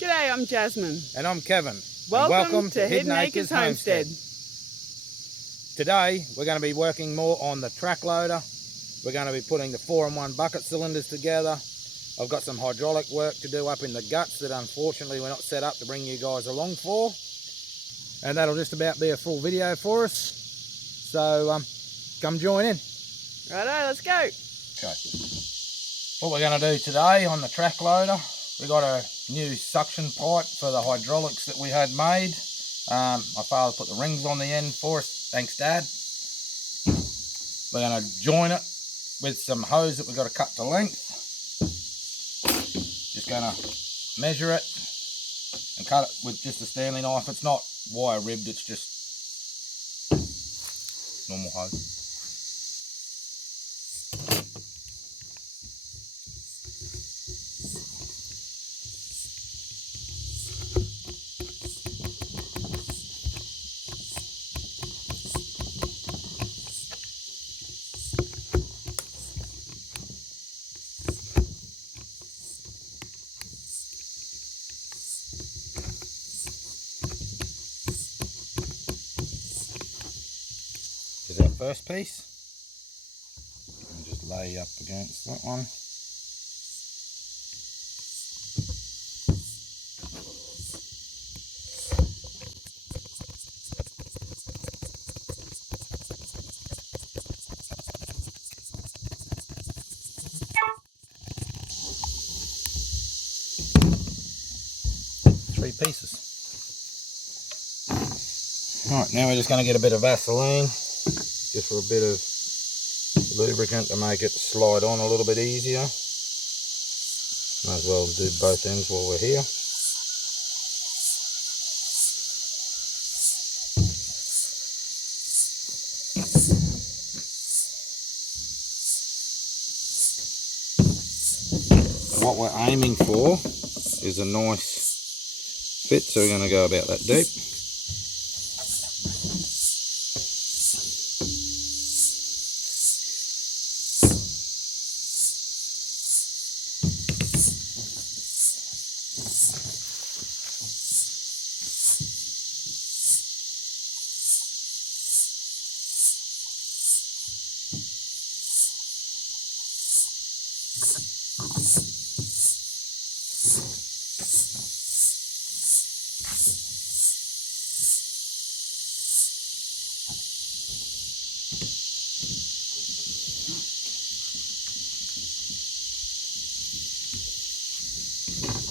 G'day, I'm Jasmine. And I'm Kevin. Welcome to Hidden Acres Homestead. Today we're going to be working more on the track loader. We're going to be putting the 4-in-1 bucket cylinders together. I've got some hydraulic work to do up in the guts that unfortunately we're not set up to bring you guys along for. And that'll just about be a full video for us. So come join in. Righto, let's go. Okay. What we're going to do today on the track loader, we got a new suction pipe for the hydraulics that we had made. My father put the rings on the end for us, thanks Dad. We're going to join it with some hose that we've got to cut to length. Just going to measure it and cut it with just a Stanley knife. It's not wire ribbed, it's just normal hose. Is that first piece, and just lay up against that one. Three pieces. Alright, now we're just going to get a bit of Vaseline, just for a bit of lubricant to make it slide on a little bit easier. Might as well do both ends while we're here. What we're aiming for is a nice fit, so we're going to go about that deep.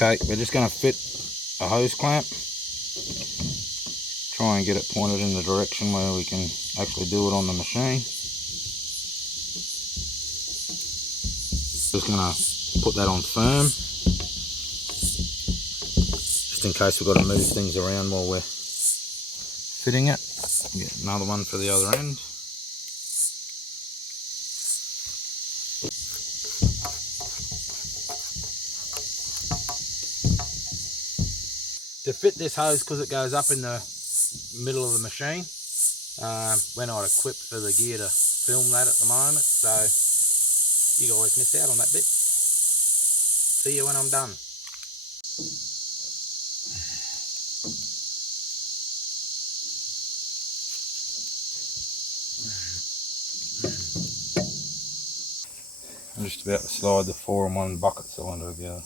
Okay, we're just going to fit a hose clamp, try and get it pointed in the direction where we can actually do it on the machine. Just going to put that on firm, just in case we've got to move things around while we're fitting it. Get another one for the other end. To fit this hose, because it goes up in the middle of the machine, we're not equipped for the gear to film that at the moment, so you guys miss out on that bit. See you when I'm done. I'm just about to slide the 4-in-1 bucket cylinder together.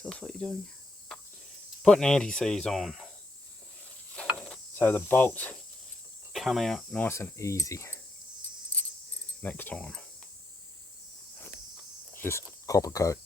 Tell us what you're doing. Putting anti-seize on, so the bolts come out nice and easy next time. Just copper coat.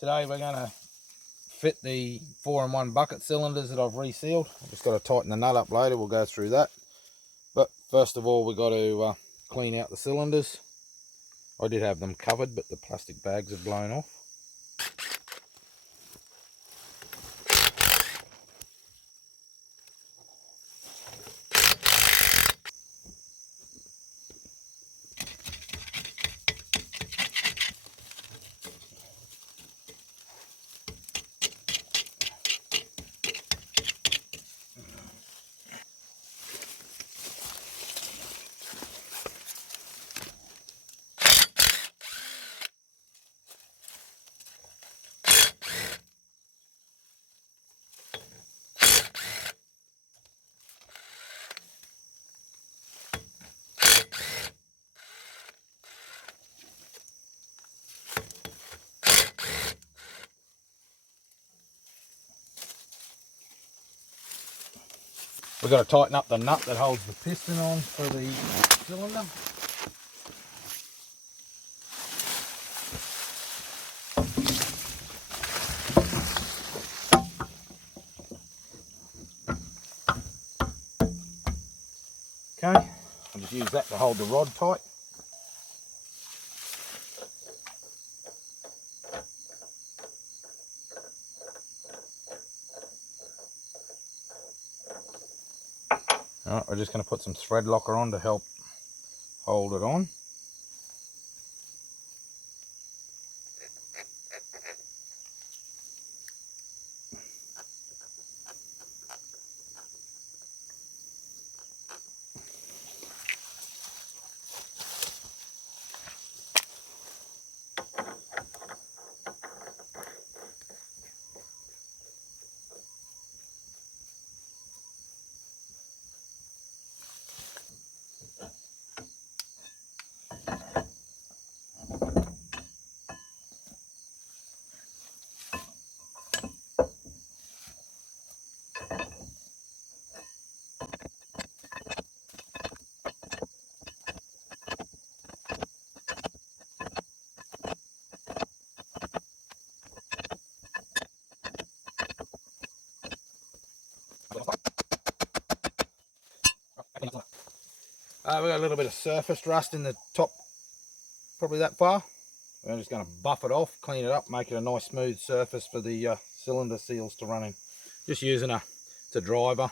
Today we're going to fit the 4-in-1 bucket cylinders that I've resealed. I've just got to tighten the nut up later, we'll go through that. But first of all, we've got to clean out the cylinders. I did have them covered, but the plastic bags have blown off. We've got to tighten up the nut that holds the piston on for the cylinder. Okay, I'll just use that to hold the rod tight. Alright, we're just going to put some thread locker on to help hold it on. We've got a little bit of surface rust in the top, probably that far. We're just going to buff it off, clean it up, make it a nice smooth surface for the cylinder seals to run in. Just using it's a driver.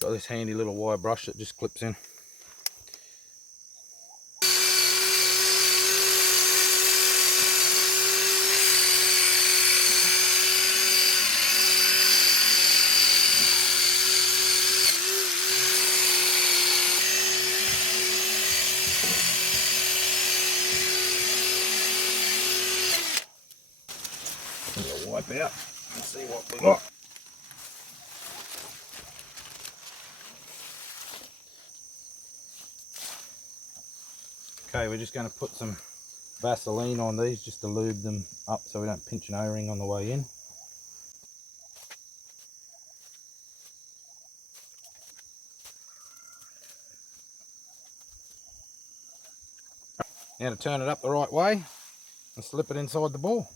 Got this handy little wire brush that just clips in. We'll wipe out and see what we got. Okay, we're just going to put some Vaseline on these just to lube them up so we don't pinch an O-ring on the way in. Now to turn it up the right way and slip it inside the ball.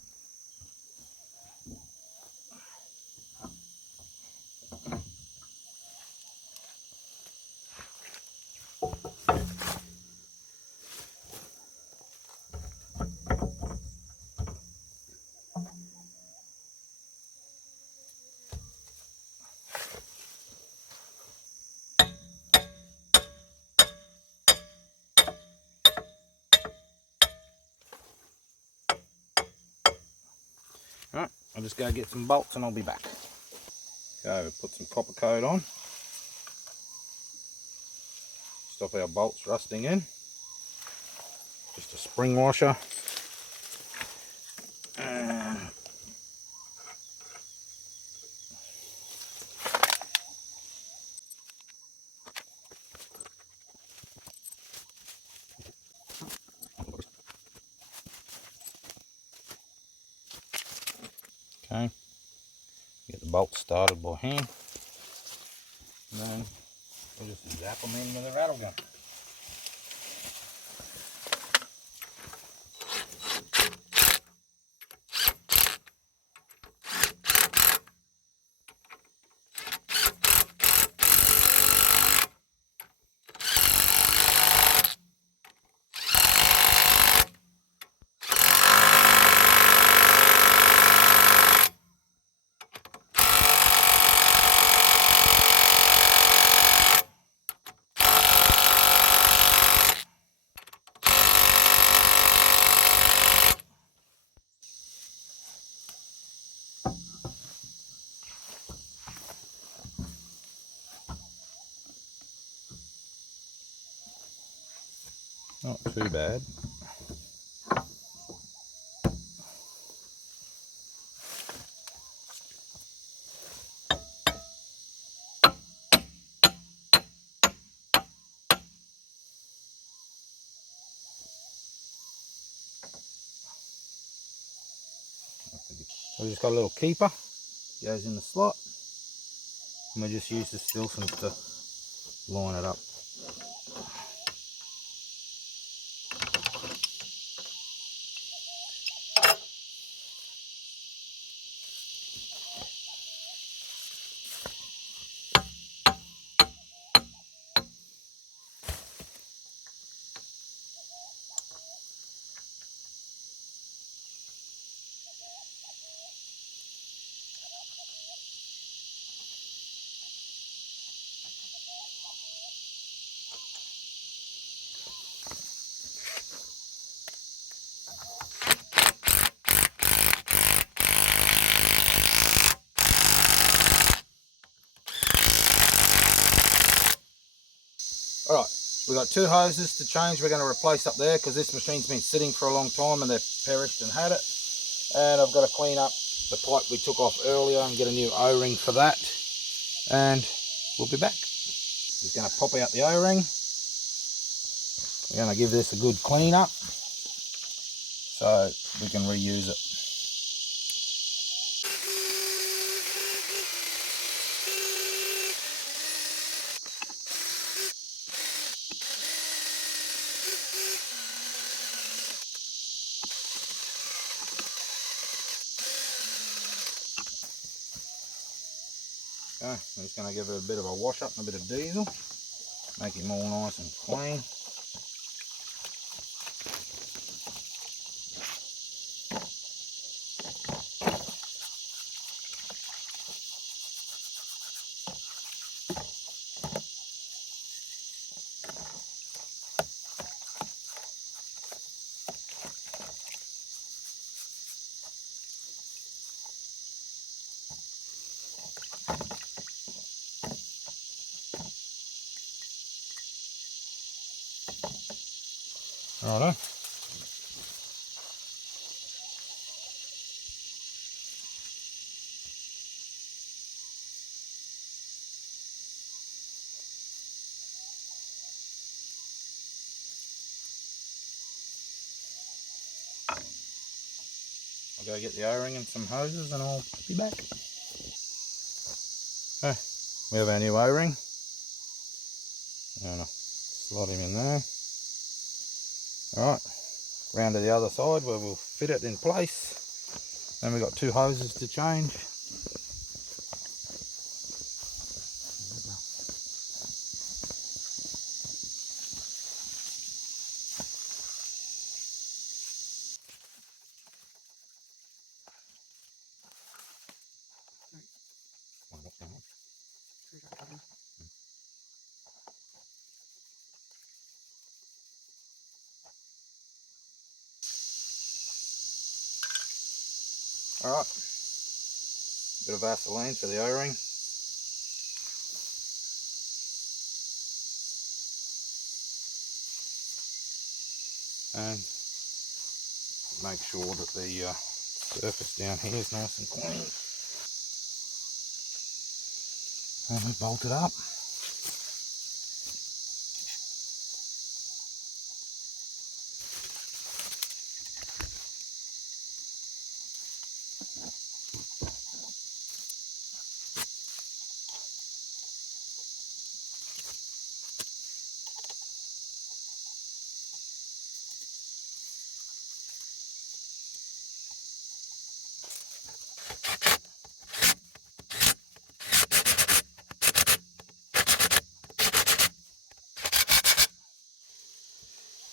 Alright, I'll just go get some bolts and I'll be back. Okay, we'll put some copper coat on. Stop our bolts rusting in. Just a spring washer. Okay, get the bolts started by hand, and then we'll just zap them in with a rattle gun. Not too bad. So we just got a little keeper, goes in the slot, and we just use the Stilsons to line it up. Alright, we've got 2 hoses to change. We're going to replace up there because this machine's been sitting for a long time and they've perished and had it. And I've got to clean up the pipe we took off earlier and get a new O-ring for that. And we'll be back. Just going to pop out the O-ring. We're going to give this a good clean up so we can reuse it. Okay, I'm just going to give it a bit of a wash up and a bit of diesel, make it all nice and clean. Righto. I'll go get the O-ring and some hoses and I'll be back. Okay, we have our new O-ring. I'm going to slot him in there. Alright, round to the other side where we'll fit it in place. Then we've got 2 hoses to change. Alright, bit of Vaseline for the O-ring. And make sure that the surface down here is nice and clean. And we bolt it up.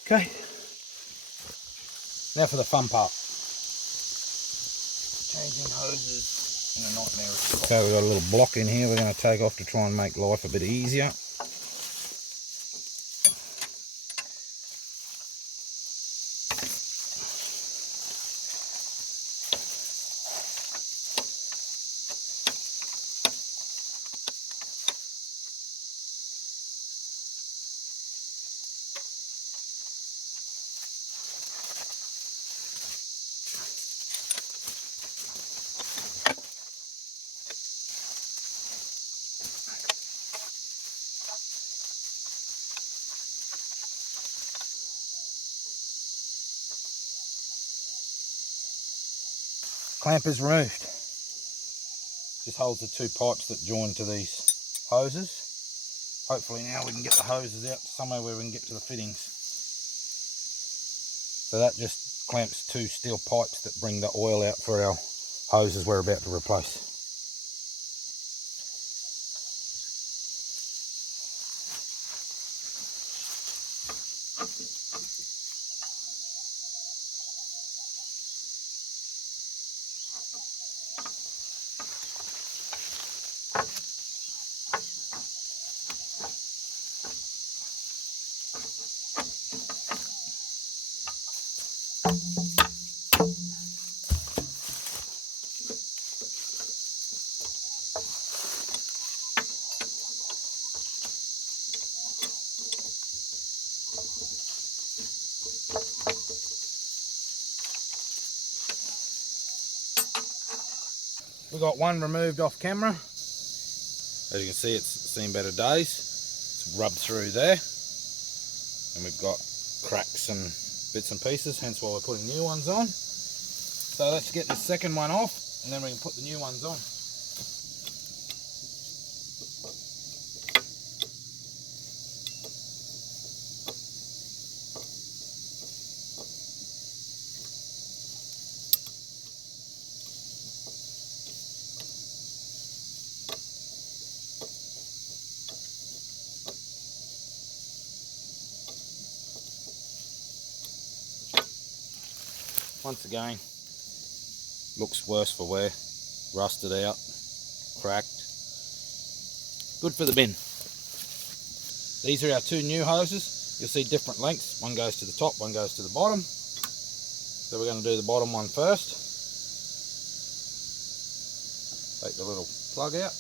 Okay, now for the fun part. Changing hoses in a nightmare. Okay, we've got a little block in here we're going to take off to try and make life a bit easier. Clamp is removed. Just holds the two pipes that join to these hoses. Hopefully now we can get the hoses out to somewhere where we can get to the fittings. So that just clamps two steel pipes that bring the oil out for our hoses we're about to replace. We got one removed off camera. As you can see, it's seen better days. It's rubbed through there. And we've got cracks and bits and pieces, hence why we're putting new ones on. So let's get this second one off and then we can put the new ones on. Once again, looks worse for wear, rusted out, cracked. Good for the bin. These are our two new hoses. You'll see different lengths. One goes to the top, one goes to the bottom. So we're going to do the bottom one first. Take the little plug out.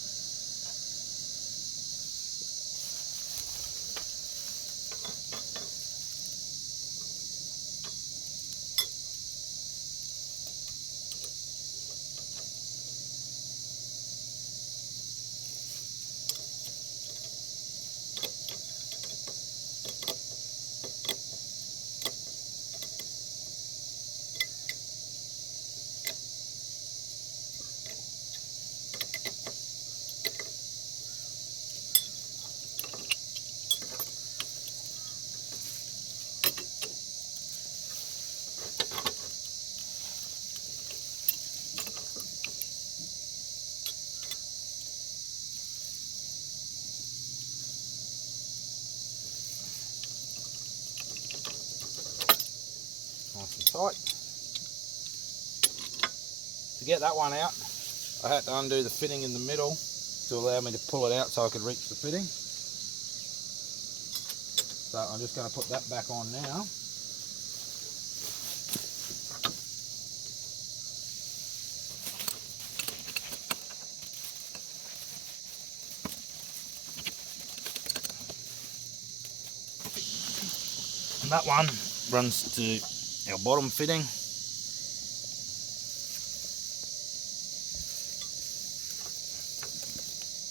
Nice and tight. To get that one out, I had to undo the fitting in the middle to allow me to pull it out so I could reach the fitting. So I'm just going to put that back on now. And that one runs to our bottom fitting.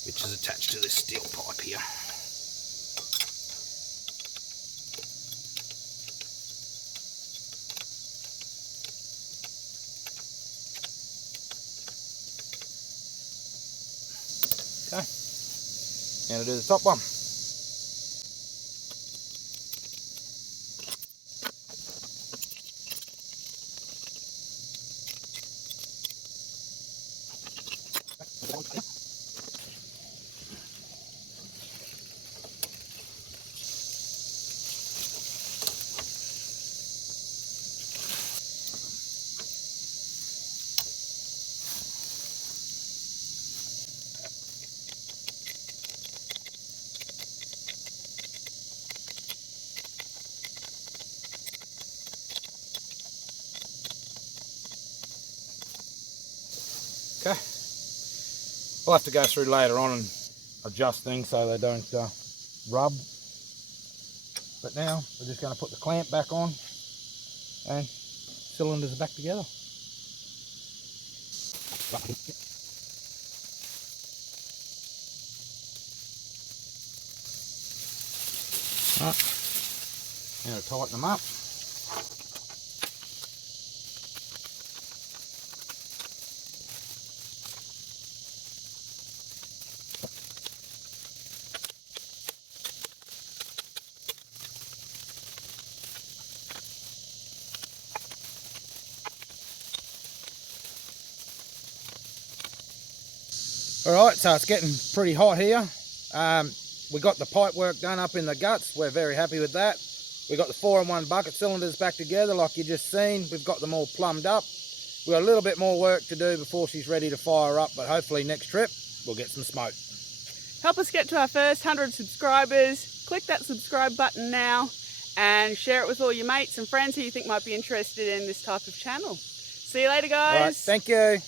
Which is attached to this steel pipe here. Okay, now to do the top one. Okay, we'll have to go through later on and adjust things so they don't rub. But now we're just going to put the clamp back on and cylinders are back together. Right, now to tighten them up. Alright, so it's getting pretty hot here. We got the pipe work done up in the guts. We're very happy with that. We got the 4-in-1 bucket cylinders back together like you just seen. We've got them all plumbed up. We've got a little bit more work to do before she's ready to fire up, but hopefully next trip we'll get some smoke. Help us get to our first 100 subscribers. Click that subscribe button now and share it with all your mates and friends who you think might be interested in this type of channel. See you later, guys. Alright, thank you.